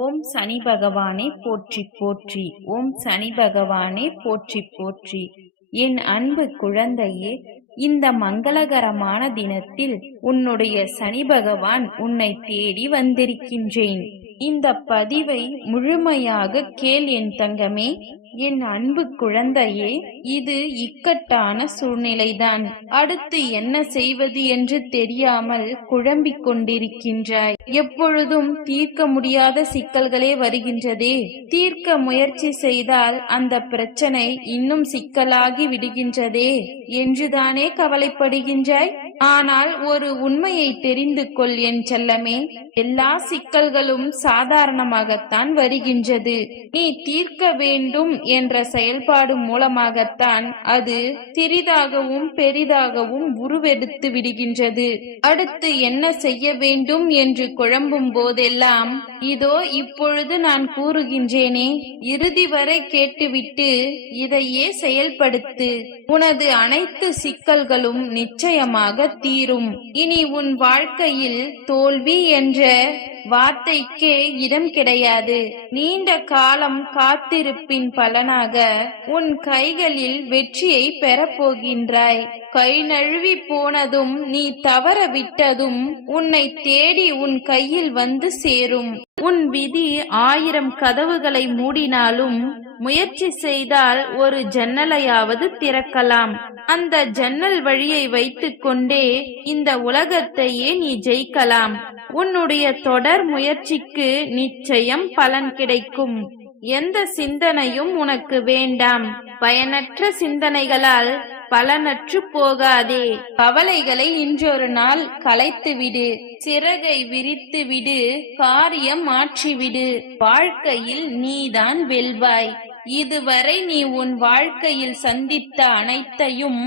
ஓம் சனி பகவானே போற்றி போற்றி. ஓம் சனி பகவானே போற்றி போற்றி. என் அன்பு குழந்தையே, இந்த மங்களகரமான தினத்தில் உன்னுடைய சனி பகவான் உன்னை தேடி வந்திருக்கின்றேன். இந்த பதிவை முழுமையாக கேள் என் தங்கமே. என் அன்பு குழந்தையே, இது இக்கட்டான சூழ்நிலைதான். அடுத்து என்ன செய்வது என்று தெரியாமல் குழம்பிக் கொண்டிருக்கின்றாய். எப்பொழுதும் தீர்க்க முடியாத சிக்கல்களே வருகின்றதே. தீர்க்க முயற்சி செய்தால் அந்த பிரச்சனை இன்னும் சிக்கலாகி விடுகின்றதே என்றுதானே கவலைப்படுகின்றாய். ஆனால் ஒரு உண்மையை தெரிந்து கொள் என் செல்லமே. எல்லா சிக்கல்களும் சாதாரணமாகத்தான் வருகின்றது. நீ தீர்க்க வேண்டும் என்ற செயல்பாடு மூலமாகத்தான் அது சிறிதாகவும் பெரிதாகவும் உருவெடுத்து விடுகின்றது. அடுத்து என்ன செய்ய வேண்டும் என்று குழம்பும் போதெல்லாம் இதோ இப்பொழுது நான் கூறுகின்றேனே, இறுதி வரை கேட்டுவிட்டு இதையே செயல்படுத்து. உனது அனைத்து சிக்கல்களும் நிச்சயமாக தீரும். இனி உன் வாழ்க்கையில் தோல்வி என்ற வார்த்தைக்கே இடம் கிடையாது. நீண்ட காலம் காத்திருப்பின் பலனாக உன் கைகளில் வெற்றியை பெறப்போகின்றாய். கை நழுவி போனதும் நீ தவற விட்டதும் உன்னை தேடி உன் கையில் வந்து சேரும். உன் விதி 1000 கதவுகளை மூடினாலும் முயற்சி செய்தால் ஒரு ஜன்னலையாவது திறக்கலாம். அந்த ஜன்னல் வழியை வைத்துக் கொண்டே இந்த உலகத்தையே நீ ஜெயிக்கலாம். உன்னுடைய தொடர் முயற்சிக்கு நிச்சயம் பலன் கிடைக்கும். எந்த சிந்தனையும் உனக்கு வேண்டாம். பயனற்ற சிந்தனைகளால் பலனற்று போகாதே. கவலைகளை இன்றொரு நாள் கலைத்துவிடு. சிறகை விரித்து விடு. காரியம் மாற்றிவிடு. வாழ்க்கையில் நீதான் வெல்வாய். இதுவரை நீ உன் வாழ்க்கையில் சந்தித்த அனைத்தையும்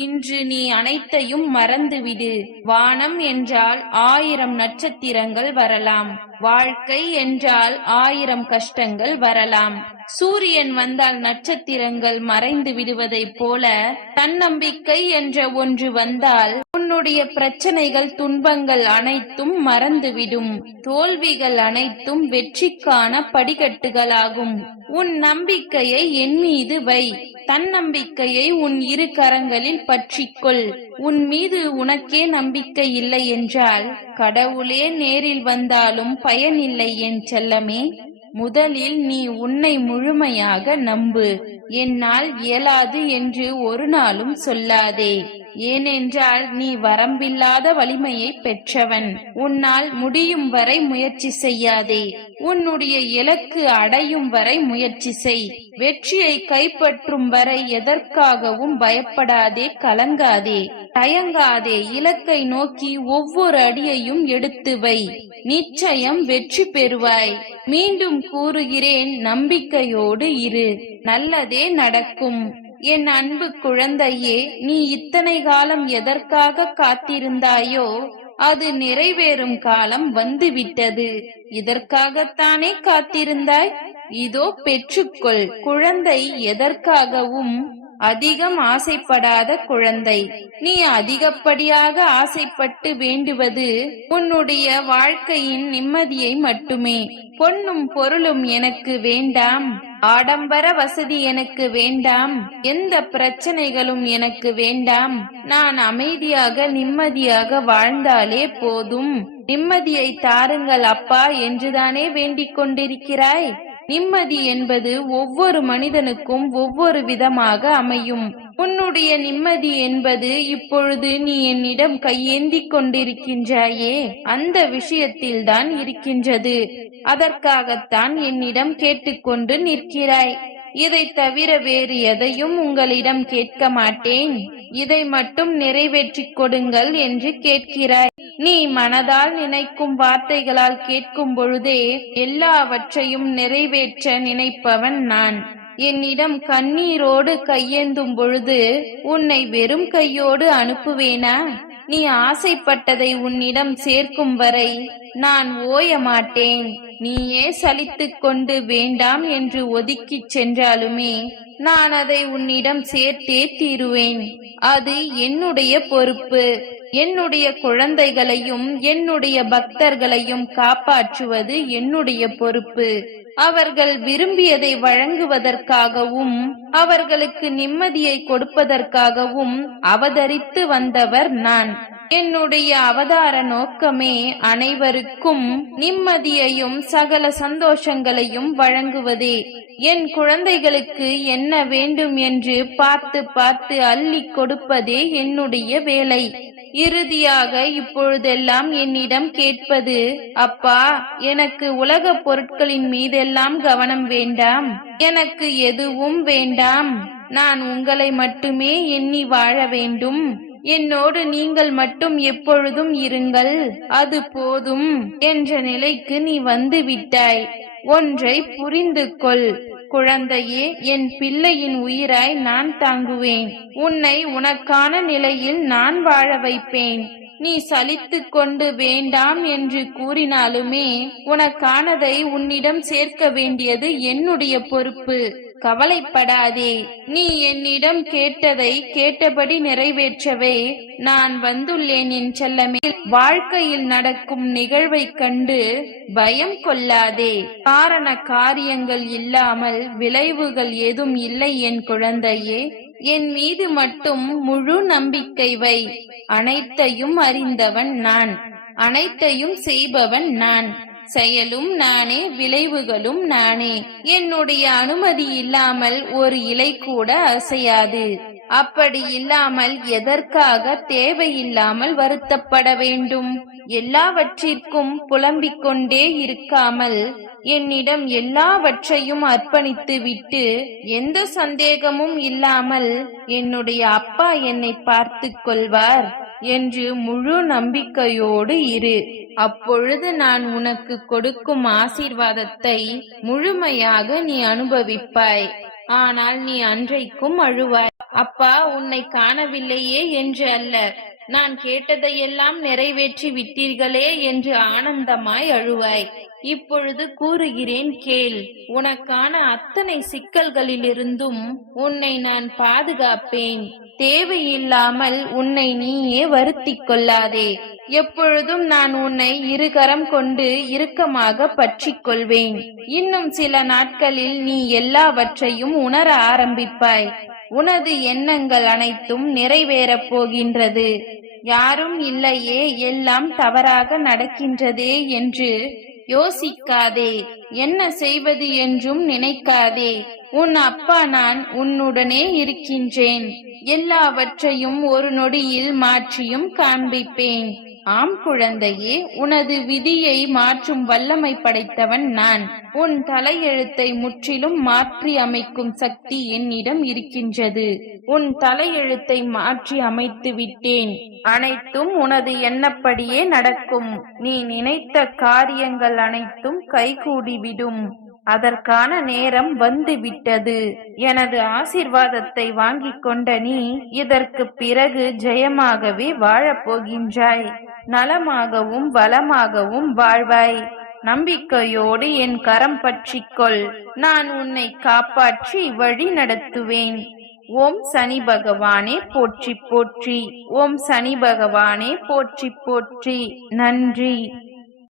இன்று நீ அனைத்தையும் மறந்துவிடு. வானம் என்றால் 1000 நட்சத்திரங்கள் வரலாம். வாழ்க்கை என்றால் 1000 கஷ்டங்கள் வரலாம். சூரியன் வந்தால் நட்சத்திரங்கள் மறைந்து விடுவதைப் போல தன்னம்பிக்கை என்ற ஒன்று வந்தால் உன்னுடைய பிரச்சனைகள் துன்பங்கள் அனைத்தும் மறந்துவிடும். தோல்விகள் அனைத்தும் வெற்றிக்கான படிக்கட்டுகளாகும். உன் நம்பிக்கையை என் மீது வை. தன்னம்பிக்கையை உன் இரு கரங்களில் பற்றிக்கொள். உன் மீது உனக்கே நம்பிக்கை இல்லை என்றால் கடவுளே நேரில் வந்தாலும் பயனில்லை என் செல்லமே. முதலில் நீ உன்னை முழுமையாக நம்பு. என்னால் இயலாது என்று ஒரு நாளும் சொல்லாதே. ஏனென்றால் நீ வரம்பில்லாத வலிமையை பெற்றவன். உன்னால் முடியும் வரை முயற்சி செய்யாதே. உன்னுடைய இலக்கு அடையும் வரை முயற்சி செய். வெற்றியை கைப்பற்றும் வரை எதற்காகவும் பயப்படாதே, கலங்காதே, தயங்காதே. இலக்கை நோக்கி ஒவ்வொரு அடியையும் எடுத்து வை. நிச்சயம் வெற்றி பெறுவாய். மீண்டும் கூறுகிறேன், நம்பிக்கையோடு இரு. நல்லதே நடக்கும். என் அன்பு குழந்தையே, நீ இத்தனை காலம் எதற்காக காத்திருந்தாயோ அது நிறைவேறும் காலம் வந்துவிட்டது. இதற்காகத்தானே காத்திருந்தாய்? இதோ பெற்றுக்கொள். குழந்தை எதற்காகவும் அதிகம் ஆசைப்படாத குழந்தை. நீ அதிகப்படியாக ஆசைப்பட்டு வேண்டுவது உன்னுடைய வாழ்க்கையின் நிம்மதியை மட்டுமே. பொன்னும் பொருளும் எனக்கு வேண்டாம், ஆடம்பர வசதி எனக்கு வேண்டாம், எந்த பிரச்சனைகளும் எனக்கு வேண்டாம், நான் அமைதியாக நிம்மதியாக வாழ்ந்தாலே போதும், நிம்மதியை தாருங்கள் அப்பா என்றுதானே வேண்டிக் கொண்டிருக்கிறாய். நிம்மதி என்பது ஒவ்வொரு மனிதனுக்கும் ஒவ்வொரு விதமாக அமையும். உன்னுடைய நிம்மதி என்பது இப்பொழுது நீ என்னிடம் கையேந்தி கொண்டிருக்கின்றாயே அந்த விஷயத்தில்தான் இருக்கின்றது. அதற்காகத்தான் என்னிடம் கேட்டுக்கொண்டு நிற்கிறாய். இதை தவிர வேறு எதையும் உங்களிடம் கேட்க மாட்டேன். இதை மட்டும் நிறைவேற்றிக் கொடுங்கள் என்று கேட்கிறாய். நீ மனதால் நினைக்கும் வார்த்தைகளால் கேட்கும் பொழுதே எல்லாவற்றையும் நிறைவேற்ற நினைப்பவன் நான். என்னிடம் கண்ணீரோடு கையேந்தும் பொழுது உன்னை வெறும் கையோடு அனுப்புவேனா? நீ ஆசைப்பட்டதை உன்னிடம் சேர்க்கும் வரை நான் ஓய மாட்டேன். நீயே சலித்துக் கொண்டு வேண்டாம் என்று ஒதுக்கிச் சென்றாலுமே நான் அதை உன்னிடம் சேர்த்தே தீருவேன். அது என்னுடைய பொறுப்பு. என்னுடைய குழந்தைகளையும் என்னுடைய பக்தர்களையும் காப்பாற்றுவது என்னுடைய பொறுப்பு. அவர்கள் விரும்பியதை வழங்குவதற்காகவும் அவர்களுக்கு நிம்மதியை கொடுப்பதற்காகவும் அவதரித்து வந்தவர் நான். என்னுடைய அவதார நோக்கமே அனைவருக்கும் நிம்மதியையும் சகல சந்தோஷங்களையும் வழங்குவதே. என் குழந்தைகளுக்கு என்ன வேண்டும் என்று பார்த்து பார்த்து அள்ளி கொடுப்பதே என்னுடைய வேலை. இறுதியாக இப்பொழுதெல்லாம் என்னிடம் கேட்பது, அப்பா, எனக்கு உலக பொருட்களின் மீதெல்லாம் கவனம் வேண்டாம், எனக்கு எதுவும் வேண்டாம், நான் உங்களை மட்டுமே எண்ணி வாழ வேண்டும், என்னோடு நீங்கள் மட்டும் எப்பொழுதும் இருங்கள், அது போதும் என்ற நிலைக்கு நீ வந்து விட்டாய். ஒன்றை புரிந்து கொள் குழந்தையே, என் பிள்ளையின் உயிராய் நான் தாங்குவேன். உன்னை உனக்கான நிலையில் நான் வாழ வைப்பேன். நீ சலித்துக் கொண்டு வேண்டாம் என்று கூறினாலுமே உனக்கானதை உன்னிடம் சேர்க்க வேண்டியது என்னுடைய பொறுப்பு. கவலைப்படாதே. நீ என்னிடம் கேட்டதை கேட்டபடி நிறைவேற்றவே நான் வந்துள்ளேன் என் செல்லமே. வாழ்க்கையில் நடக்கும் நிகழ்வை கண்டு பயம் கொள்ளாதே. காரண காரியங்கள் இல்லாமல் விளைவுகள் ஏதும் இல்லை என் குழந்தையே. என் மீது மட்டும் முழு நம்பிக்கை வை. அனைத்தையும் அறிந்தவன் நான், அனைத்தையும் செய்பவன் நான், செயலும் நானே, விளைவுகளும் நானே. என்னுடைய அனுமதி இல்லாமல் ஒரு இலை கூட அசையாது. அப்படி இல்லாமல் எதற்காக தேவையில்லாமல் வருத்தப்பட வேண்டும்? எல்லாவற்றிற்கும் புலம்பிக் கொண்டே இருக்காமல் என்னிடம் எல்லாவற்றையும் அர்ப்பணித்து விட்டு எந்த சந்தேகமும் இல்லாமல் என்னுடைய அப்பா என்னை பார்த்து கொள்வார் என்று முழு நம்பிக்கையோடு இரு. அப்பொழுது நான் உனக்கு கொடுக்கும் ஆசீர்வாதத்தை முழுமையாக நீ அனுபவிப்பாய். ஆனால் நீ அன்றைக்கும் அழுவாய், அப்பா உன்னை காணவில்லையே என்று அல்ல, நான் கேட்டதையெல்லாம் நிறைவேற்றி விட்டீர்களே என்று ஆனந்தமாய் அழுவாய். இப்பொழுது கூறுகிறேன் கேள். உனக்கான அத்தனை சிக்கல்களிலிருந்தும் உன்னை நான் பாதுகாப்பேன். தேவையில்லாமல் உன்னை நீயே வருத்திக் கொள்ளாதே. எப்பொழுதும் நான் உன்னை இருகரம் கொண்டு இறுக்கமாக பற்றிக் கொள்வேன். இன்னும் சில நாட்களில் நீ எல்லாவற்றையும் உணர ஆரம்பிப்பாய். உனது எண்ணங்கள் அனைத்தும் நிறைவேறப் போகின்றது. யாரும் இல்லையே, எல்லாம் தவறாக நடக்கின்றதே என்று யோசிக்காதே. என்ன செய்வது என்றும் நினைக்காதே. உன் அப்பா நான் உன்னுடனே இருக்கின்றேன். எல்லாவற்றையும் ஒரு நொடியில் மாற்றியும் காண்பிப்பேன். ஆம் குழந்தையே, உனது விதியை மாற்றும் வல்லமை படைத்தவன் நான். உன் தலையெழுத்தை முற்றிலும் மாற்றி அமைக்கும் சக்தி என்னிடம் இருக்கின்றது. உன் தலையெழுத்தை மாற்றி அமைத்து விட்டேன். அனைத்தும் உனது எண்ணப்படியே நடக்கும். நீ நினைத்த காரியங்கள் அனைத்தும் கைகூடிவிடும். அதற்கான நேரம் வந்து விட்டது. எனது ஆசீர்வாதத்தை வாங்கிக் கொண்ட நீ இதற்கு பிறகு ஜெயமாகவே வாழப்போகின்றாய். நலமாகவும் வளமாகவும் வாழ்வாய். நம்பிக்கையோடு என் கரம் பற்றிக்கொள். நான் உன்னை காப்பாற்றி வழி நடத்துவேன். ஓம் சனி பகவானே போற்றி போற்றி. ஓம் சனி பகவானே போற்றி போற்றி. நன்றி.